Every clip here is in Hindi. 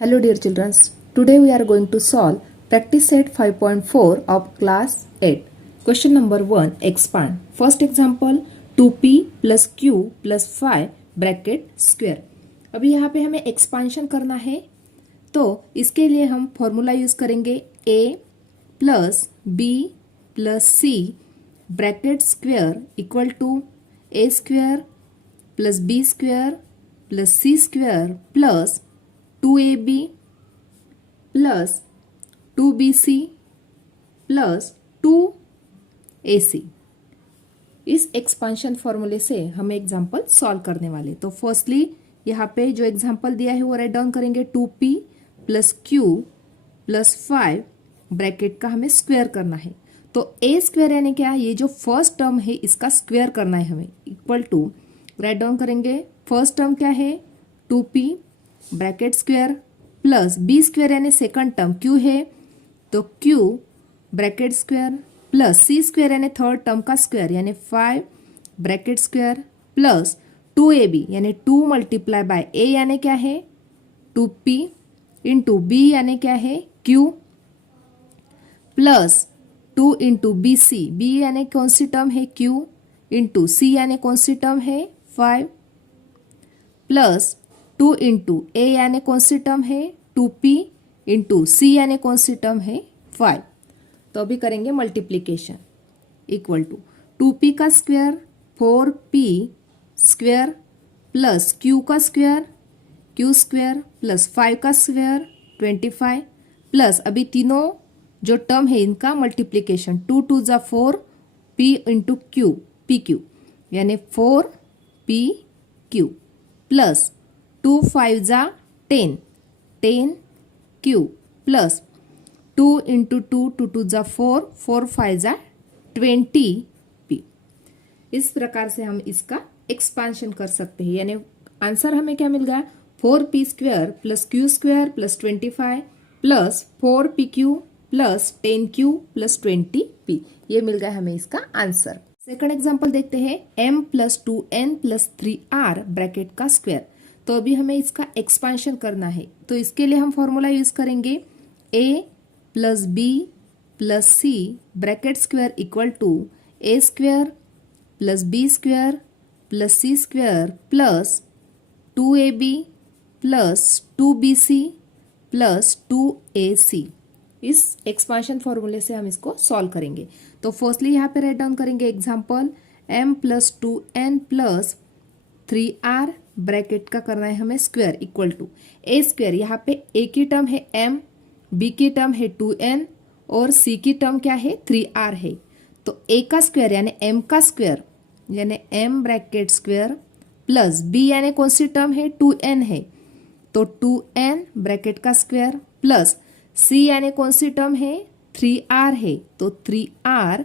Hello dear children, today we are going to solve practice set 5.4 of class 8. Question number 1, expand. First example 2p plus q plus 5 bracket square. अभी यहाँ पे हमें एक्सपांशन करना है, तो इसके लिए हम फॉर्मूला यूज करेंगे a plus b plus c bracket square equal to a square plus b square plus c square plus 2ab plus 2bc plus 2ac। इस एक्सपांशन फॉर्मूले से हम एग्जाम्पल सॉल्व करने वाले। तो फर्स्टली यहाँ पे जो एग्जाम्पल दिया है वो राइट डाउन करेंगे। 2p plus q plus 5 bracket का हमें स्क्वायर करना है। तो a स्क्वायर यानी क्या, ये जो फर्स्ट टर्म है इसका स्क्वायर करना है हमें, इक्वल टू राइट डाउन करेंगे। फर्स्ट टर्म क्या है 2p bracket square plus b square यानी सेकंड टर्म q है, तो q bracket square plus c square यानी थर्ड टर्म का स्क्वायर यानी 5 ब्रैकेट स्क्वायर प्लस 2ab यानी 2 मल्टीप्लाई बाय a यानी क्या है 2p इंटू b यानी क्या है q प्लस 2 इंटू b यानी कौन सी टर्म है q इंटू c यानी कौन सी टर्म है 5 प्लस 2 इंटू ए यानी कौन सी टर्म है 2p इंटू सी यानी कौन सी टर्म है 5। तो अभी करेंगे मल्टीप्लीकेशन इक्वल टू 2p का square 4p square plus q का स्क्वायर q स्क्वायर प्लस 5 का स्क्वायर 25 प्लस अभी तीनों जो टर्म है इनका मल्टीप्लीकेशन 2 2 जा 4 p इंटू q pq यानी 4pq प्लस 2 5 जा 10 10q प्लस 2 इंटू 2 2 2 जा 4 4 5 जा 20p। इस प्रकार से हम इसका एक्सपांशन कर सकते हैं, यानी आंसर हमें क्या मिल गया 4p square plus q square plus 25 plus 4pq plus 10q plus 20p। ये मिल गया हमें इसका आंसर। सेकंड एग्जांपल देखते हैं m plus 2n plus 3r bracket का स्क्वायर। तो अभी हमें इसका एक्सपांशन करना है, तो इसके लिए हम फॉर्मूला यूज करेंगे a plus b plus c bracket square equal to a square plus b square plus c square plus 2ab plus 2bc plus 2ac। इस एक्सपांशन फॉर्मूले से हम इसको सॉल्व करेंगे। तो फर्स्टली यहाँ पे राइट डाउन करेंगे example m plus 2n plus 3r bracket का करना है हमें square equal to a square, यहाँ पे a की टर्म है m, b की टर्म है 2n और c की टर्म क्या है 3r है। तो a का स्क्वायर यानी m का स्क्वायर यानी m bracket square plus b यानी कौन सी टर्म है 2n है, तो 2n ब्रैकेट का स्क्वायर प्लस c यानी कौन सी टर्म है 3r है, तो 3r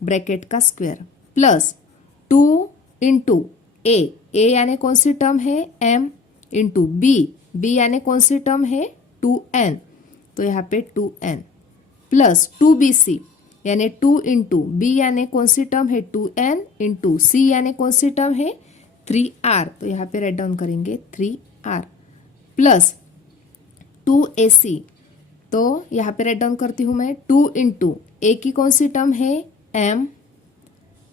ब्रैकेट का स्क्वायर प्लस 2 इंटू a यानी कौन सी टर्म है m इंटू b यानी कौन सी टर्म है 2n, तो यहाँ पे 2n प्लस 2bc यानी 2 इंटू b यानी कौन सी टर्म है 2n इंटू c यानी कौन सी टर्म है 3r, तो यहाँ पे राइट डाउन करेंगे 3r प्लस 2ac। तो यहाँ पे राइट डाउन करती हूँ मैं 2 इंटू a की कौन सी टर्म है m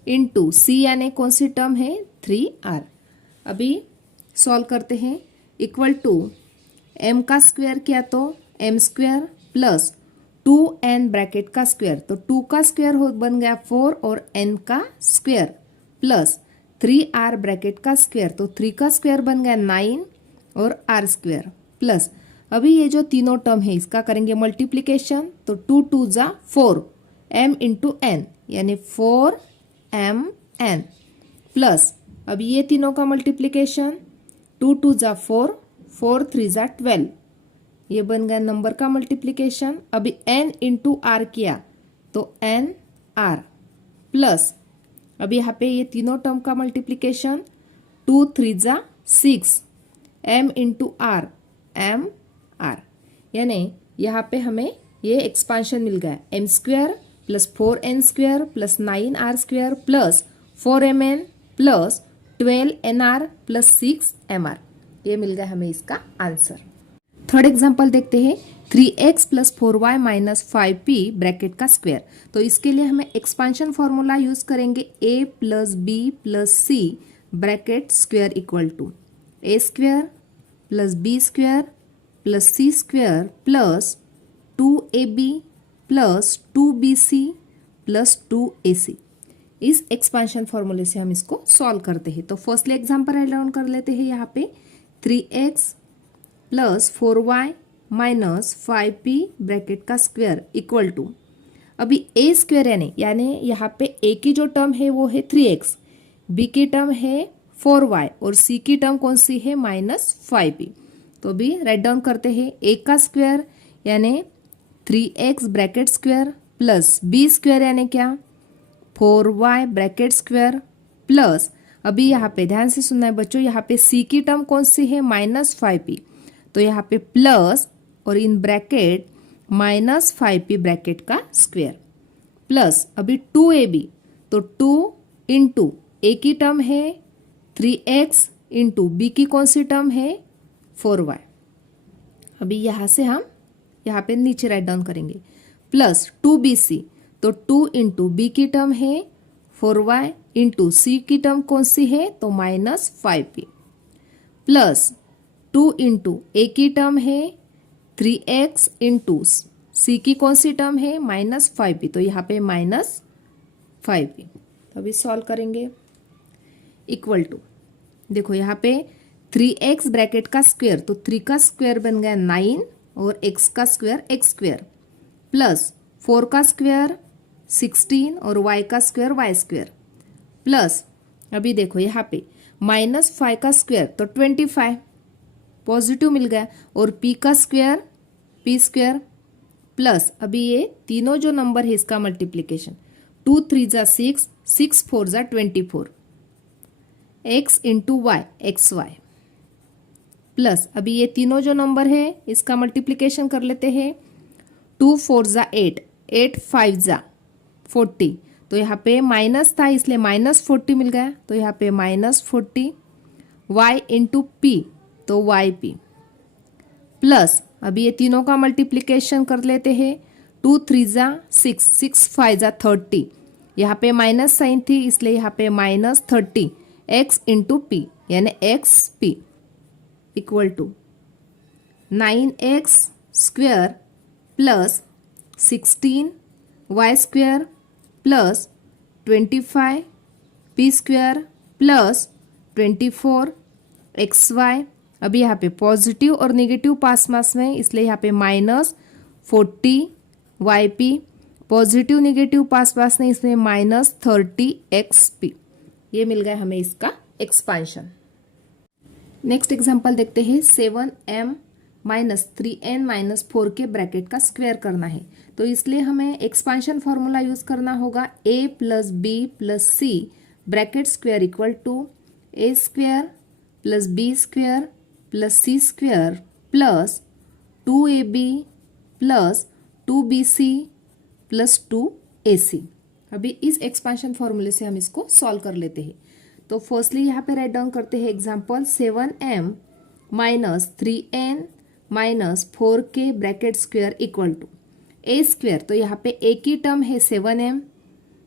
इंटू c यानी कौन सी टर्म है 3r। अभी सॉल्व करते हैं इक्वल टू m का स्क्वायर किया तो m square plus 2n bracket का स्क्वायर, तो 2 का स्क्वायर हो बन गया 4 और n का स्क्वायर प्लस 3r ब्रैकेट का स्क्वायर, तो 3 का स्क्वायर बन गया 9 और r स्क्वायर प्लस अभी ये जो तीनों टर्म है इसका करेंगे मल्टीप्लीकेशन, तो 2 2 जा 4 m इंटू n यानी 4mn प्लस अब ये तीनों का मल्टीप्लीकेशन 2 2 जा 4 4 3 जा 12, ये बन गया नंबर का मल्टीप्लीकेशन। अभी n इंटू r किया तो n r प्लस अब यहाँ पे ये तीनों टर्म का मल्टीप्लीकेशन 2 3 जा 6 m into r m r, यानी यहाँ पे हमें ये एक्सपांशन मिल गया m square plus 4n square plus 9r square plus 4mn plus 12nr plus 6mr। ये मिल गया हमें इसका आंसर। थर्ड एग्जाम्पल देखते हैं 3x plus 4y minus 5p bracket का स्क्वायर। तो इसके लिए हमें एक्सपांशन फॉर्मूला यूज करेंगे a plus B plus C bracket square equal to a square plus B square plus C square plus 2ab plus 2bc plus 2ac। इस एक्सपांशन फॉर्मूले से हम इसको सॉल्व करते हैं। तो फर्स्टली एग्जाम्पल राइट डाउन कर लेते हैं। यहाँ पे 3x plus 4y minus 5p bracket का स्क्वायर इक्वल टू, अभी a स्क्वायर यानी यहाँ पे a की जो टर्म है वो है 3x, b की टर्म है 4y और c की टर्म कौन सी है -5p। तो अभी राइट डाउन करते हैं। a का स्क्वायर यानी 3x bracket square plus b square यानी क्या 4y ब्रैकेट स्क्वायर प्लस, अभी यहाँ पे ध्यान से सुनना है बच्चों, यहाँ पे c की टर्म कौन सी है -5p, तो यहाँ पे प्लस और इन ब्रैकेट -5p ब्रैकेट का स्क्वायर प्लस अभी 2ab, तो 2 इंटू a की टर्म है 3x इंटू b की कौन सी टर्म है 4y। अभी यहाँ से हम यहाँ पे नीचे राइट डाउन करेंगे प्लस 2bc, तो 2 इंटू बी की टर्म है 4y इंटू सी की टर्म कौन सी है तो -5p प्लस 2 इंटू ए की टर्म है 3x इंटू सी की कौन सी टर्म है -5p, तो यहाँ पे -5p। तो अभी सॉल्व करेंगे इक्वल टू, देखो यहाँ पे 3x ब्रैकेट का स्क्वायर, तो 3 का स्क्वायर बन गया 9 और x का स्क्वायर x स्क्वायर प्लस 4 का स्क्वायर 16 और y का स्क्वायर y स्क्वायर प्लस, अभी देखो यहाँ पे -5 का स्क्वायर तो 25 पॉजिटिव मिल गया और p का स्क्वायर p स्क्वायर प्लस, अभी ये तीनों जो नंबर है इसका मल्टीप्लीकेशन 2 3 जा 6, 6 4 जा 24, x into Y X Y plus, अभी ये तीनों जो नंबर है इसका मल्टीप्लीकेशन कर लेते हैं 2 4 जा 8, 8 5 जा 40, तो यहाँ पे माइनस था इसलिए -40 मिल गया, तो यहाँ पे -40 y इंटू पी तो yp प्लस, अभी ये तीनों का मल्टीप्लीकेशन कर लेते हैं 2 3 जा 6, 6 5 जा 30, यहाँ पे माइनस साइन थी इसलिए यहाँ पे -30 x इंटू पी यानी xp equal to 9x square plus 16 y square plus 25 p square plus 24 xy। अभी यहाँ पे पॉजिटिव और नेगेटिव पास में इसलिए यहाँ पे -40 yp, पॉजिटिव नेगेटिव पास में इसलिए -30 xp। ये मिल गया हमें इसका एक्सपांशन। नेक्स्ट एग्जांपल देखते हैं 7m माइनस 3n माइनस 4 के ब्रैकेट का स्क्वायर करना है। तो इसलिए हमें एक्सपांशन फॉर्मूला यूज करना होगा a plus B plus C bracket square equal to a square plus B square plus C square plus 2ab plus 2bc plus 2ac। अभी इस एक्सपांशन फॉर्मूले से हम इसको सॉल्व कर लेते हैं। तो फर्स्टली यहाँ पे राइट डाउन करते हैं example 7m minus 3n minus 4k bracket square equal to a square, तो यहाँ पे a की टर्म है 7m,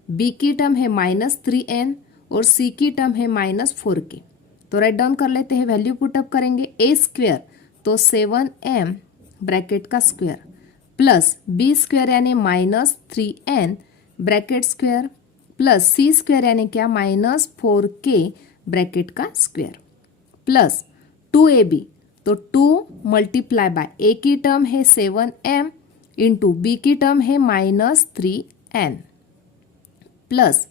b की टर्म है -3n और c की टर्म है -4k। तो राइट डाउन कर लेते हैं, वैल्यू पुटअप करेंगे a स्क्वायर तो 7m ब्रैकेट का स्क्वायर प्लस b स्क्वायर यानी -3n bracket square plus C square यानी क्या -4k ब्रैकेट का स्क्वायर प्लस 2ab, तो 2 मल्टीप्लाई बाय a की टर्म है 7m इंटू बी की टर्म है -3n प्लस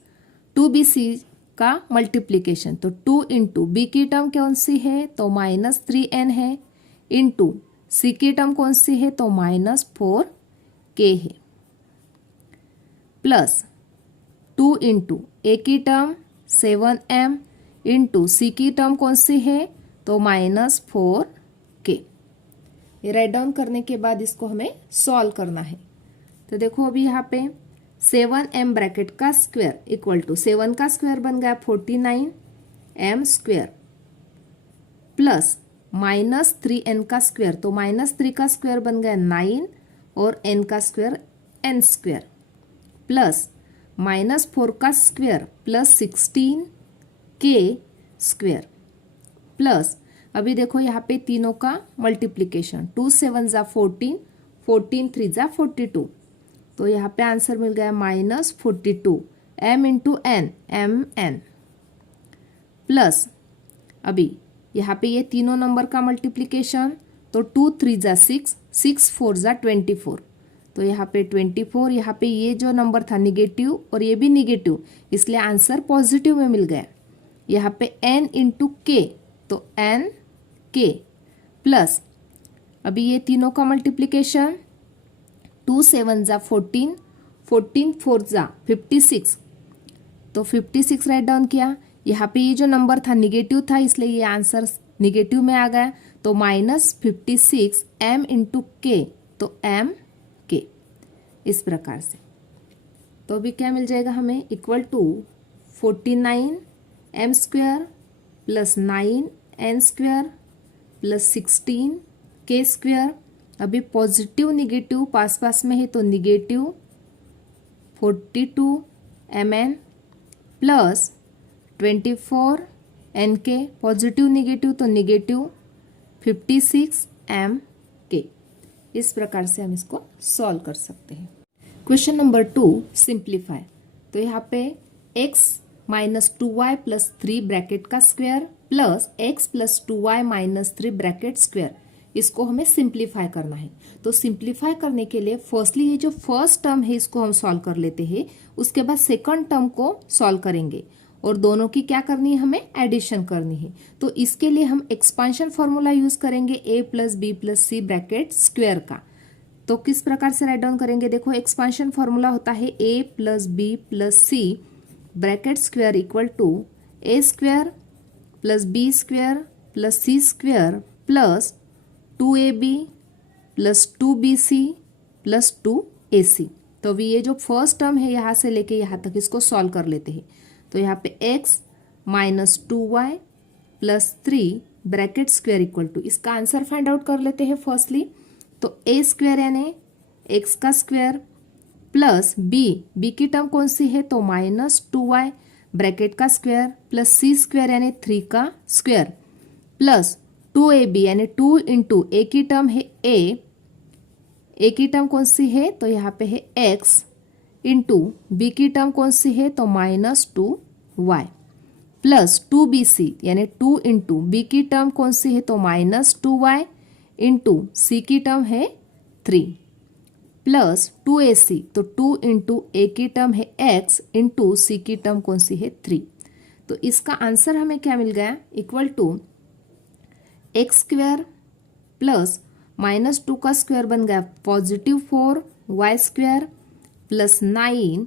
2bc का मल्टीप्लीकेशन, तो 2 इंटू बी की टर्म कौन सी है तो -3n है इंटू सी की टर्म कौन सी है तो -4k है प्लस 2 इंटू ए की टर्म 7m इंटू सी की टर्म कौन सी है तो -4k। ये राइट डाउन करने के बाद इसको हमें सॉल्व करना है। तो देखो अभी यहाँ पे 7m ब्रैकेट का स्क्वायर इक्वल टू 7 का स्क्वायर बन गया 49m स्क्वायर प्लस -3n का स्क्वायर, तो -3 का स्क्वायर बन गया 9 और n का स्क्वायर n स्क्वायर, प्लस -4 का square plus 16 k square, plus अभी देखो यहाँ पे तीनों का मल्टीप्लीकेशन, 2 7 जा 14, 14 3 जा 42, तो यहाँ पे आंसर मिल गया -42 m into n, M N, plus अभी यहाँ पे ये तीनों नंबर का मल्टीप्लीकेशन, तो 2 3 जा 6, 6 4 जा 24, तो यहाँ पे 24, यहाँ पे ये जो नंबर था निगेटिव और ये भी निगेटिव, इसलिए आंसर पॉजिटिव में मिल गया। यहाँ पे n इंटू के, तो n k, प्लस अभी ये तीनों का मल्टीप्लीकेशन, 2 7 जा 14, 14 4 जा 56, तो 56 राइट डाउन किया। यहाँ पे ये जो नंबर था निगेटिव था, इसलिए ये आंसर निगेटिव में आ गया, तो -56 m इंटू के, तो m k, इस प्रकार से। तो अभी क्या मिल जाएगा हमें, equal to 49 m square plus 9 n square plus 16 k square. अभी पॉजिटिव निगेटिव पास पास में है, तो negative 42 mn plus 24 N K, positive negative तो निगेटिव 56 एम के। इस प्रकार से हम इसको सॉल्व कर सकते हैं। Question number 2, simplify. तो यहाँ पे x minus 2y plus 3 bracket का square plus x plus 2y minus 3 bracket square, इसको हमें सिंप्लीफाई करना है। तो सिंप्लीफाई करने के लिए फर्स्टली ये जो फर्स्ट टर्म है इसको हम सॉल्व कर लेते हैं, उसके बाद सेकंड टर्म को सॉल्व करेंगे और दोनों की क्या करनी है, हमें एडिशन करनी है। तो इसके लिए हम एक्सपांशन फॉर्मूला यूज करेंगे a plus B plus C bracket square का। तो किस प्रकार से राइट डाउन करेंगे, देखो एक्सपांशन फॉर्मूला होता है a plus B plus C bracket square equal to a square plus B square plus C square plus 2ab plus 2bc plus 2ac। तो अभी ये जो फर्स्ट टर्म है यहाँ से लेके यहाँ तक इसको सॉल्व कर लेते हैं। तो यहाँ पे x minus 2y plus 3 bracket square equal to, इसका आंसर फाइंड आउट कर लेते हैं फर्स्टली। तो a स्क्वायर यानी x का स्क्वायर प्लस b की टर्म कौन सी है, तो माइनस 2y ब्रैकेट का स्क्वायर प्लस c स्क्वायर यानी 3 का स्क्वायर प्लस 2ab यानी 2 इंटू a की टर्म है a की टर्म कौन सी है, तो यहाँ पे है x इंटू बी की टर्म कौन सी है, तो माइनस 2y प्लस 2bc यानी 2 इंटू बी की टर्म कौन सी है, तो माइनस 2y इंटू सी की टर्म है 3 प्लस 2ac, तो 2 इंटू ए की टर्म है x इंटू सी की टर्म कौन सी है 3। तो इसका आंसर हमें क्या मिल गया, equal to x square plus minus 2 का स्क्वायर बन गया positive 4y square plus 9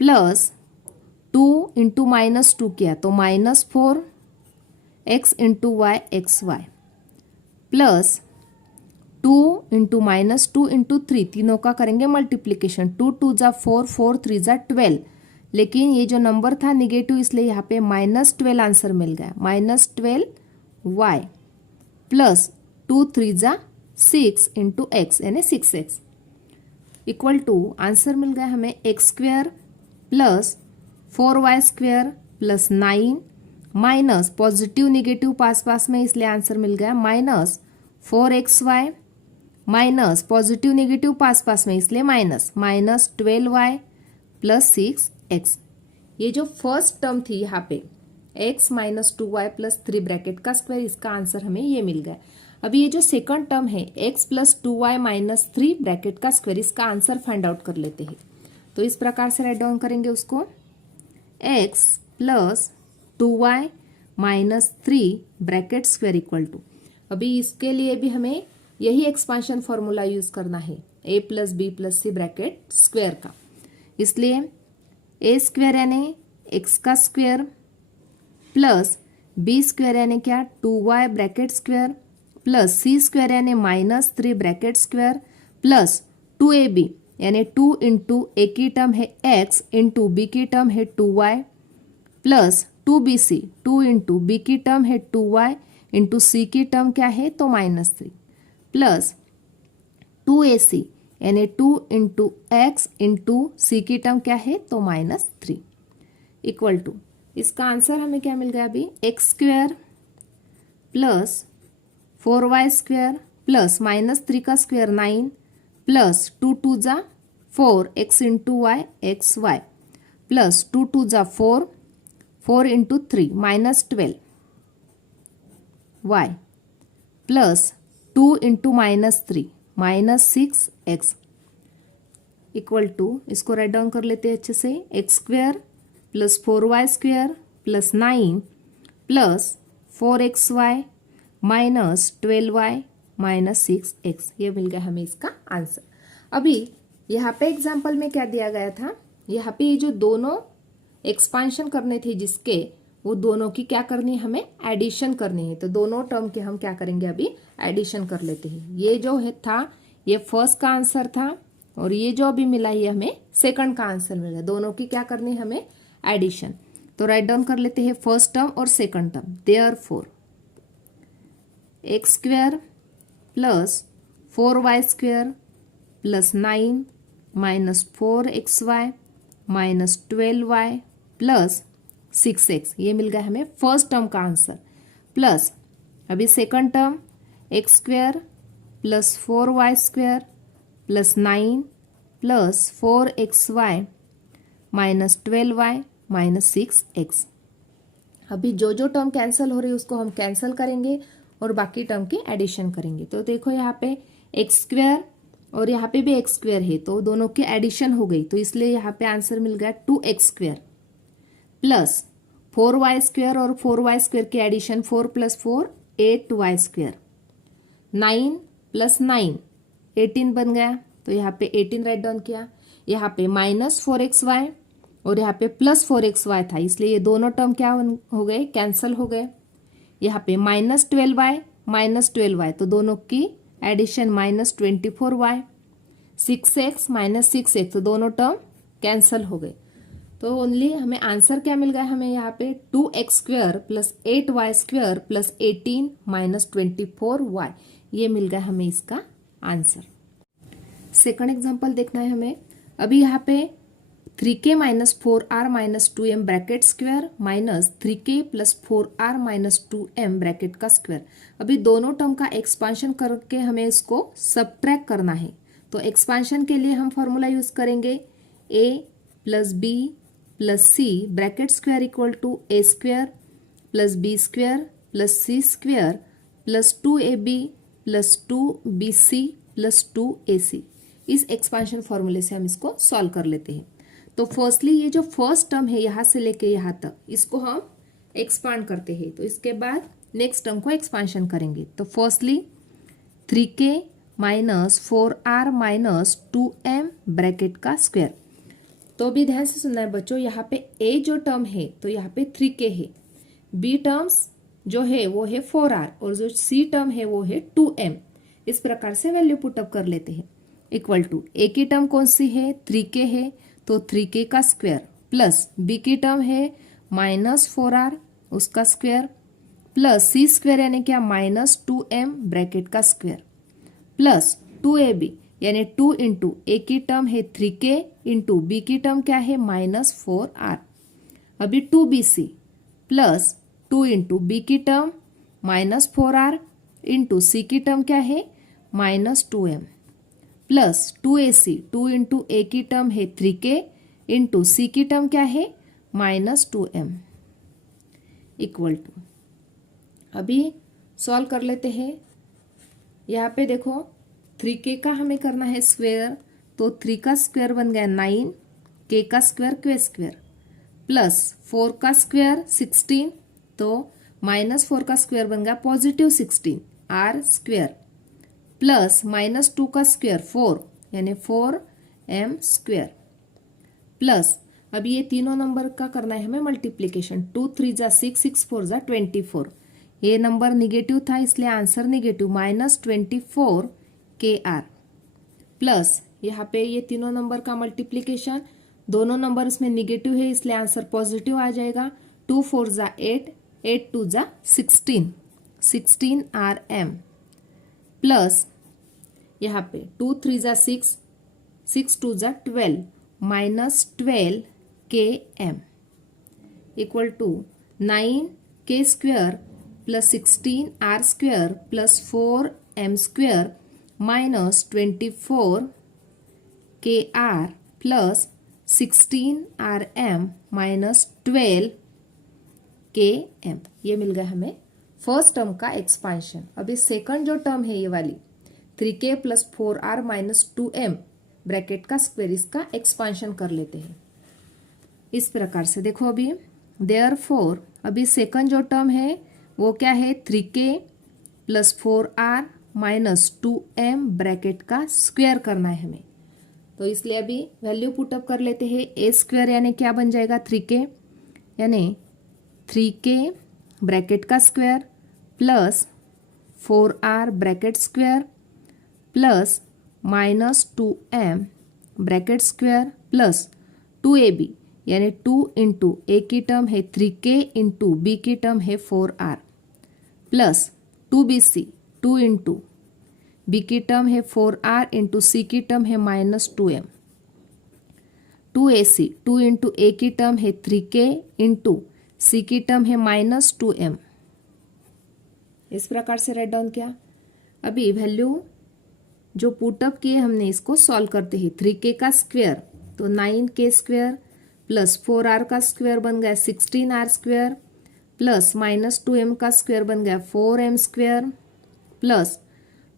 plus 2 into minus 2 किया तो minus 4 x into Y X Y plus 2 into minus 2 into 3, तीनों का करेंगे मल्टीप्लीकेशन, 2 2 जा 4, 4 3 जा 12, लेकिन ये जो नंबर था निगेटिव इसलिए यहाँ पे माइनस 12 आंसर मिल गया, माइनस 12y प्लस 2 3 जा 6 इंटू एक्स यानी 6x इक्वल टू आंसर मिल गया हमें x square plus 4y square plus 9 minus positive negative पास पास में इसलिए आंसर मिल गया minus 4xy minus positive negative पास पास में इसलिए माइनस 12y प्लस 6x। ये जो फर्स्ट टर्म थी यहाँ पे x minus 2y plus 3 bracket का स्क्वायर, इसका आंसर हमें ये मिल गया। अभी ये जो सेकंड टर्म है x plus 2y minus 3 bracket का स्क्वायर, इसका आंसर फाइंड आउट कर लेते हैं। तो इस प्रकार से राइट डाउन करेंगे उसको, x plus 2y minus 3 bracket square equal to, अभी इसके लिए भी हमें यही एक्सपांशन फॉर्मूला यूज करना है a plus B plus C bracket square का, इसलिए a स्क्वायर यानी x का स्क्वायर प्लस b स्क्वायर यानी क्या 2y bracket square plus C square यानी minus 3 bracket square plus 2ab यानी 2 इंटू ए की टर्म है x इंटू बी की टर्म है 2y plus 2bc 2 into B की टर्म है 2y इंटू सी की टर्म क्या है तो -3 प्लस 2ac यानी 2 इंटू एक्स इंटू सी की टर्म क्या है तो -3 इक्वल टू इसका आंसर हमें क्या मिल गया अभी x² प्लस 4y² प्लस -3 का स्क्वायर 9 प्लस 2 2 जा 4 x into Y X Y plus 2 2 जा 4 4 into 3 -12 y plus 2 into -3 -6x equal to इसको राइट डाउन कर लेते हैं अच्छे से x² plus 4y² plus 9 plus 4xy -12y -6x ये मिल गया हमें इसका आंसर। अभी यहाँ पे एग्जाम्पल में क्या दिया गया था, यहाँ पे ये जो दोनों एक्सपांशन करने थे जिसके वो दोनों की क्या करनी है हमें एडिशन करनी है। तो दोनों टर्म के हम क्या करेंगे अभी एडिशन कर लेते हैं। ये जो है था ये फर्स्ट का आंसर था और ये जो अभी मिला ये हमें सेकंड का आंसर मिला। दोनों की क्या करनी है हमें एडिशन। तो राइट डाउन कर लेते हैं फर्स्ट टर्म और second term. Therefore x² plus 4y² plus 9 minus 4xy minus 12y plus 6x ये मिल गया हमें फर्स्ट टर्म का आंसर। प्लस अभी second term x² plus 4y² plus 9 plus 4xy minus 12y minus 6x। अभी जो जो टर्म कैंसिल हो रही है उसको हम कैंसिल करेंगे और बाकी टर्म की एडिशन करेंगे। तो देखो यहाँ पे x² और यहाँ पे भी x² है तो दोनों की एडिशन हो गई, तो इसलिए यहाँ पे आंसर मिल गया 2x² प्लस 4y² और 4y² की एडिशन 4 प्लस 4 8y², 9 प्लस 9 18 बन गया। तो यहाँ पे 18 राइट डाउन किया। यहाँ पे माइनस 4xy और यहाँ पे प्लस 4xy था इसलिए ये दोनों टर्म क्या हो गए कैंसल हो गए। यहाँ पे -12y तो दोनों की एडिशन -24y, 6x -6x तो दोनों टर्म कैंसल हो गए। तो ओनली हमें आंसर क्या मिल गया हमें यहाँ पे 2x² plus 8y² plus 18 -24y ये मिल गया हमें इसका आंसर। सेकंड एग्जांपल देखना है हमें। अभी यहाँ पे 3k minus 4r minus 2m bracket square minus 3k plus 4r minus 2m bracket का स्क्वायर। अभी दोनों टर्म का एक्सपांशन करके हमें इसको सबट्रैक्ट करना है। तो एक्सपांशन के लिए हम फॉर्मूला यूज करेंगे a plus b plus c bracket square equal to a² plus b² plus c² plus 2ab plus 2bc plus 2ac। इस एक्सपांशन फॉर्मूले से हम इसको सॉल्व कर लेते हैं। तो फर्स्टली ये जो फर्स्ट टर्म है यहाँ से लेके यहाँ तक इसको हम एक्सपांड करते हैं। तो इसके बाद नेक्स्ट टर्म को एक्सपांशन करेंगे। तो firstly 3k minus 4r minus 2m bracket का स्क्वायर। तो भी ध्यान से सुनना है बच्चों, यहाँ पे a जो टर्म है तो यहाँ पे 3k है, b टर्म्स जो है वो है 4r और जो c टर्म है वो है 2m। इस प्रकार से वैल्यू पुटअप कर लेते हैं। इक्वल टू a की टर्म कौन सी है 3k है तो 3k का स्क्वायर प्लस b की टर्म है -4r उसका स्क्वायर प्लस c² यानी क्या -2m ब्रैकेट का स्क्वायर प्लस 2ab यानी 2 इंटू a की टर्म है 3k इंटू b की टर्म क्या है -4r। अभी 2bc प्लस 2 इंटू b की टर्म -4r इंटू c की टर्म क्या है -2m plus 2ac 2 into a की टर्म है 3k इंटू c की टर्म क्या है -2m इक्वल टू। अभी सॉल्व कर लेते हैं। यहाँ पे देखो 3k का हमें करना है स्क्वायर, तो 3 का स्क्वायर बन गया 9, k का स्क्वायर k² प्लस 4 का स्क्वायर 16 तो -4 का स्क्वायर बन गया +16 r² प्लस -2 का स्क्वायर 4 यानी 4m² प्लस अब ये तीनों नंबर का करना है हमें मल्टीप्लीकेशन। 2 3 जा 6 6 4 जा 24। ये नंबर निगेटिव था इसलिए आंसर निगेटिव -24 kr प्लस यहाँ पे ये तीनों नंबर का मल्टीप्लीकेशन, दोनों नंबर इसमें निगेटिव है इसलिए आंसर पॉजिटिव आ जाएगा। 2 4 जा 8 8 2 जा 16 16 RM प्लस यहाँ पे 2 3 जा 6, 6 2 जा 12 minus 12 km equal to 9k square plus 16r square plus 4m square minus 24 kr plus 16rm minus 12 km। ये मिल गया हमें फर्स्ट टर्म का एक्सपांशन। अभी सेकंड जो टर्म है ये वाली 3k plus 4r minus 2m bracket का स्क्वायर, इसका एक्सपांशन कर लेते हैं इस प्रकार से। देखो अभी देयरफॉर अभी सेकंड जो टर्म है वो क्या है 3k plus 4r minus 2m bracket का स्क्वायर करना है हमें। तो इसलिए अभी वैल्यू पुटअप कर लेते हैं। ए स्क्वायर यानी क्या बन जाएगा 3k यानी 3k ब्रैकेट का square plus 4r bracket square plus minus 2m bracket square plus 2ab यानी 2 इंटू ए की टर्म है 3k इंटू बी की टर्म है 4r plus 2bc 2 into B की टर्म है 4r इंटू सी की टर्म है minus 2m 2ac 2 into A की टर्म है 3k इंटू सी की टर्म है माइनस 2m। इस प्रकार से राइट डाउन किया। अभी वैल्यू जो पुटअप किए हमने इसको सॉल्व करते हैं। 3k का स्क्वायर तो 9k स्क्वायर प्लस 4r का स्क्वायर बन गया 16r square plus minus 2m का स्क्वायर बन गया 4m स्क्वायर प्लस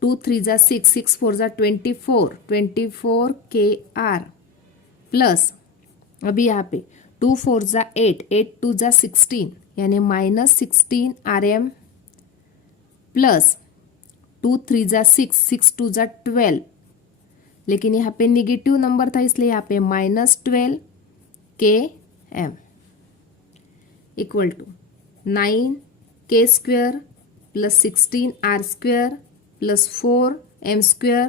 2 3 जा 6, 6 4 जा 24, 24 kr प्लस अभी यहाँ पे 2 4 जा 8, 8 2 जा 16 यानी माइनस 16 rm प्लस 2 3 जा 6, 6 2 जा 12, लेकिन यहाँ पे निगेटिव नंबर था इसलिए यहाँ पे minus 12 km equal to 9k square plus 16r square plus 4m square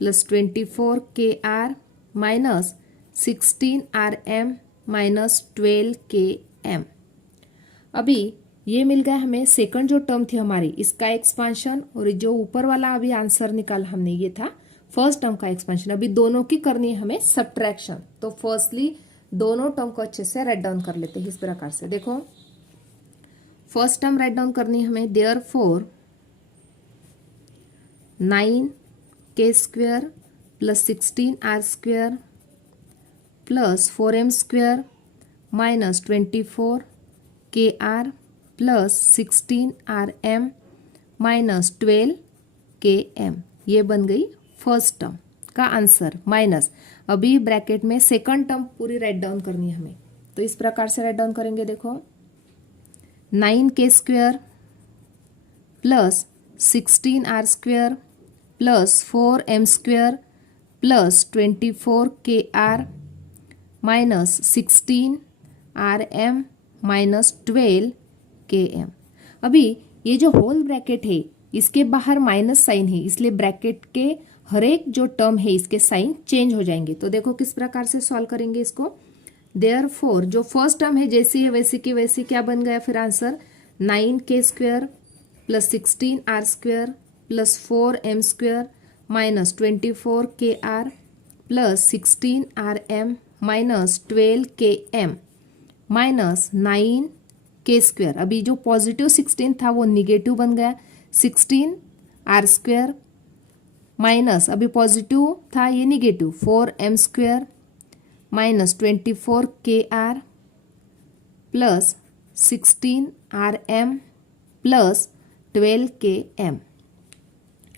plus 24 kr minus 16rm minus 12 km। अभी ये मिल गया हमें सेकंड जो टर्म थी हमारी इसका एक्सपांशन, और जो ऊपर वाला अभी आंसर निकाला हमने ये था फर्स्ट टर्म का एक्सपांशन। अभी दोनों की करनी है हमें सब्ट्रैक्शन। तो फर्स्टली दोनों टर्म को अच्छे से राइट डाउन कर लेते हैं इस प्रकार से। देखो फर्स्ट टर्म राइट डाउन करनी है हमें। Therefore 9k square plus 16r square plus 4m square minus 24 kr plus 16rm minus 12 km, ये बन गई फर्स्ट टर्म का आंसर। माइनस अभी ब्रैकेट में सेकंड टर्म पूरी राइट डाउन करनी है हमें। तो इस प्रकार से राइट डाउन करेंगे। देखो 9k square plus 16r square plus 4m square plus 24 kr minus 16rm minus 12 km। अभी ये जो होल ब्रैकेट है इसके बाहर माइनस साइन है, इसलिए ब्रैकेट के हर एक जो टर्म है इसके साइन चेंज हो जाएंगे। तो देखो किस प्रकार से सॉल्व करेंगे इसको। देयरफॉर जो फर्स्ट टर्म है जैसी है वैसी की वैसी क्या बन गया फिर answer 9k square plus 16r square plus 4m square minus 24 kr plus 16rm minus 12 km minus 9k square. अभी जो पॉजिटिव 16 था वो निगेटिव बन गया 16r स्क्वेयर माइनस अभी पॉजिटिव था ये negative 4m square minus 24 kr plus 16rm plus 12 km।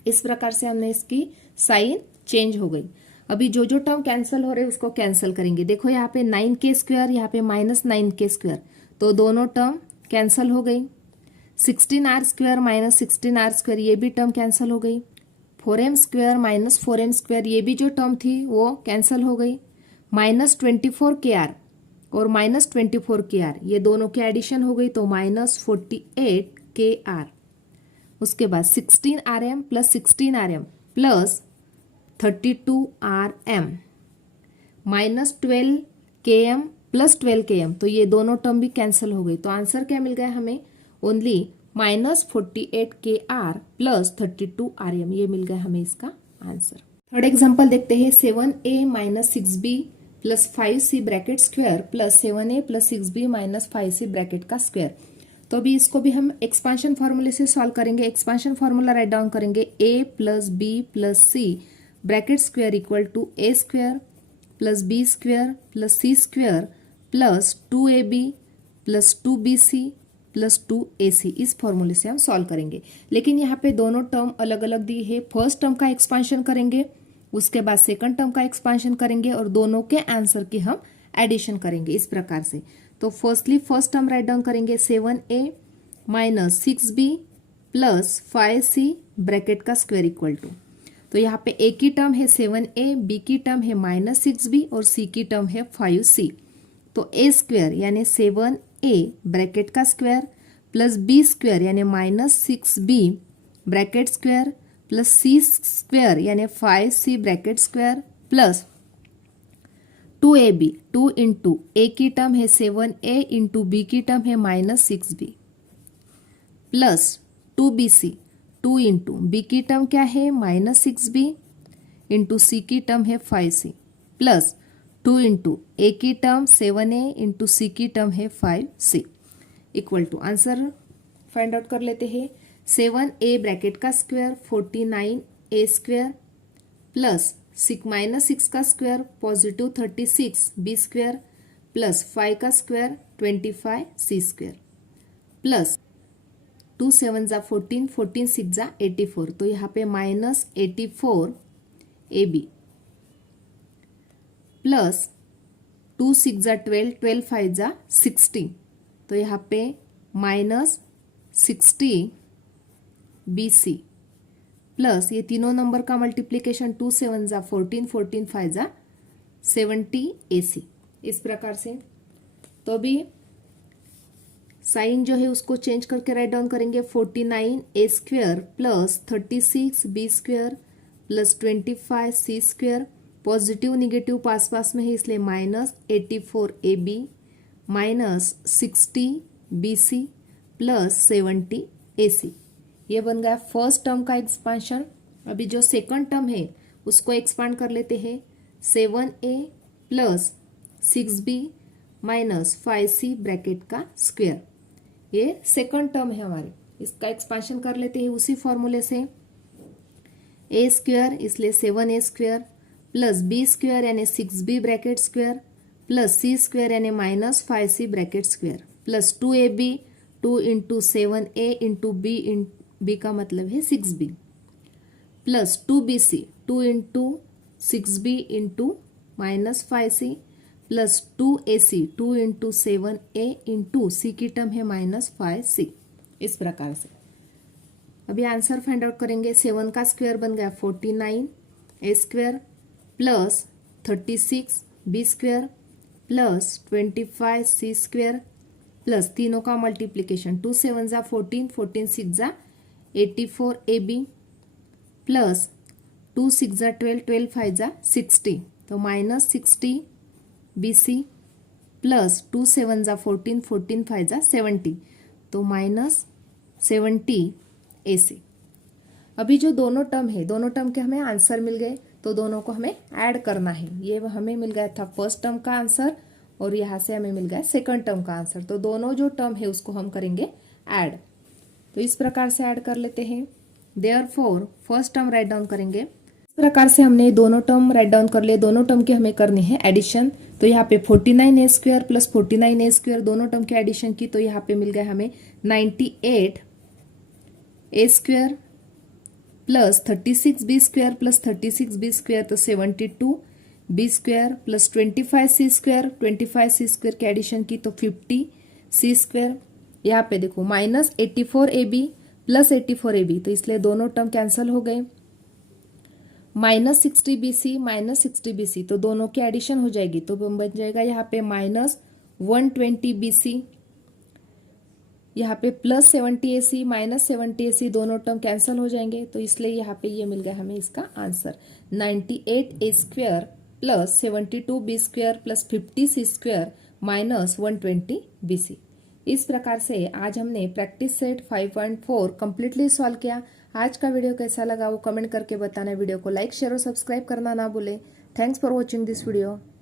इस प्रकार से हमने इसकी साइन चेंज हो गई। अभी जो जो टर्म कैंसिल हो रहे हैं उसको कैंसिल करेंगे। देखो यहाँ पे 9k स्क्वायर, यहाँ पे माइनस 9k स्क्वायर, तो दोनों टर्म कैंसिल हो गई। 16r square minus 16r square ये भी टर्म कैंसिल हो गई। 4m square minus 4m square ये भी जो टर्म थी वो कैंसिल हो गई। माइनस 24 kr और माइनस 24 kr ये दोनों की एडिशन हो गई तो माइनस 48 kr। उसके बाद 16rm plus 16rm plus 32rm minus 12 km plus 12 km, तो ये दोनों टर्म भी कैंसिल हो गई। तो आंसर क्या मिल गया हमें ओनली -48 KR प्लस 32 RM। ये मिल गया हमें इसका आंसर। थर्ड एग्जाम्पल देखते हैं। 7A minus 6B plus 5C bracket square plus 7A plus 6B minus 5C bracket का स्क्वायर। तो अभी इसको भी हम एक्सपांशन फॉर्मूले से सॉल्व करेंगे। एक्सपांशन फॉर्मूला राइट डाउन करेंगे। A plus B plus C bracket square equal to A square plus B square plus C square plus 2AB plus 2BC plus 2AC। इस फॉर्मूले से हम सॉल्व करेंगे। लेकिन यहाँ पे दोनों टर्म अलग अलग दी है। फर्स्ट टर्म का एक्सपांशन करेंगे, उसके बाद सेकंड टर्म का एक्सपांशन करेंगे और दोनों के आंसर की हम एडिशन करेंगे इस प्रकार से। तो firstly first term right down करेंगे। 7A minus 6B plus 5C bracket का स्क्वायर इक्वल टू, तो यहाँ पे A की टर्म है 7A, B की टर्म है माइनस 6B और C की टर्म है 5C। तो A स्क्वायर यानी 7A ब्रैकेट का स्क्वायर प्लस B स्क्वायर यानी minus 6B bracket square plus C square यानी 5C bracket square plus 2AB, 2 into A की टर्म है 7A इंटू B की टर्म है minus 6B plus 2BC, 2 into B की टर्म क्या है माइनस 6B इंटू C की टर्म है 5C प्लस 2 इंटू A की टर्म 7A इंटू C की टर्म है 5C equal to answer find out कर लेते हैं। 7A ब्रैकेट का square 49A square plus minus 6 का square positive 36B square plus 5 का स्क्वायर 25C स्क्वायर प्लस 2 7 जा 14, 14 6 जा 84। तो यहाँ पे माइनस 84AB प्लस 2 6 जा 12, 12 5 जा 60। तो यहाँ पे माइनस 60BC प्लस ये तीनों नंबर का मल्टीप्लीकेशन 2 7 जा 14, 14 5 जा 70AC इस प्रकार से। तो अभी साइन जो है उसको चेंज करके राइट डाउन करेंगे। 49A square plus 36B square plus 25C square, positive negative पास पास में है इसलिए minus 84AB minus 60BC plus 70AC। ये बन गया फर्स्ट टर्म का एक्सपांशन। अभी जो सेकंड टर्म है उसको एक्सपांड कर लेते हैं। 7A plus 6B minus 5C bracket का स्क्वायर, ये सेकंड टर्म है हमारे। इसका एक्सपांशन कर लेते हैं उसी फॉर्मूले से। A स्क्वायर इसलिए 7A square plus B square यानी 6B bracket square plus C square यानी minus 5C bracket square plus 2AB, 2 into 7A into B का मतलब है 6B plus 2BC, 2 into 6B into minus 5C plus 2AC, 2 into 7A into C की टर्म है माइनस 5C इस प्रकार से। अभी आंसर फाइंड आउट करेंगे। 7 का स्क्वायर बन गया 49A square plus 36B square plus 25C square plus तीनों का मल्टीप्लीकेशन 2 7 जा 14, 14 6 जा 84AB प्लस 2 6 जा 12, 12 5 जा 60। तो माइनस 60BC प्लस 2 7 जा 14, 14 5 जा 70। तो माइनस 70AC। अभी जो दोनों टर्म है, दोनों टर्म के हमें आंसर मिल गए, तो दोनों को हमें ऐड करना है। ये हमें मिल गया था फर्स्ट टर्म का आंसर और यहाँ से हमें मिल गया सेकंड टर्म का आंसर। तो दोनों जो टर्म है उसको हम करेंगे ऐड। तो इस प्रकार से ऐड कर लेते हैं। Therefore first term right down करेंगे। इस प्रकार से हमने दोनों टर्म राइट डाउन कर लिए। दोनों टर्म की हमें करनी है एडिशन। तो यहाँ पे 49A square plus 49A square दोनों टर्म के एडिशन की, तो यहाँ पे मिल गया हमें 98A square plus 36B square plus 36B square, तो 72B square plus 25C square, 25C square के एडिशन की तो 50C स्क्वायर। यहाँ पे देखो माइनस 84AB प्लस 84AB, तो इसलिए दोनों टर्म कैंसिल हो गए। माइनस 60BC माइनस 60BC, तो दोनों की एडिशन हो जाएगी तो बन जाएगा यहाँ पे माइनस 120BC। यहाँ पे प्लस 70AC माइनस 70AC, दोनों टर्म कैंसिल हो जाएंगे तो इसलिए यहाँ पे ये मिल गया हमें इसका answer 98A square plus 72B square plus 50C square minus 120BC। इस प्रकार से आज हमने प्रैक्टिस सेट 5.4 कंप्लीटली सॉल्व किया। आज का वीडियो कैसा लगा वो कमेंट करके बताना। वीडियो को लाइक शेयर और सब्सक्राइब करना ना भूले। Thanks for watching this video.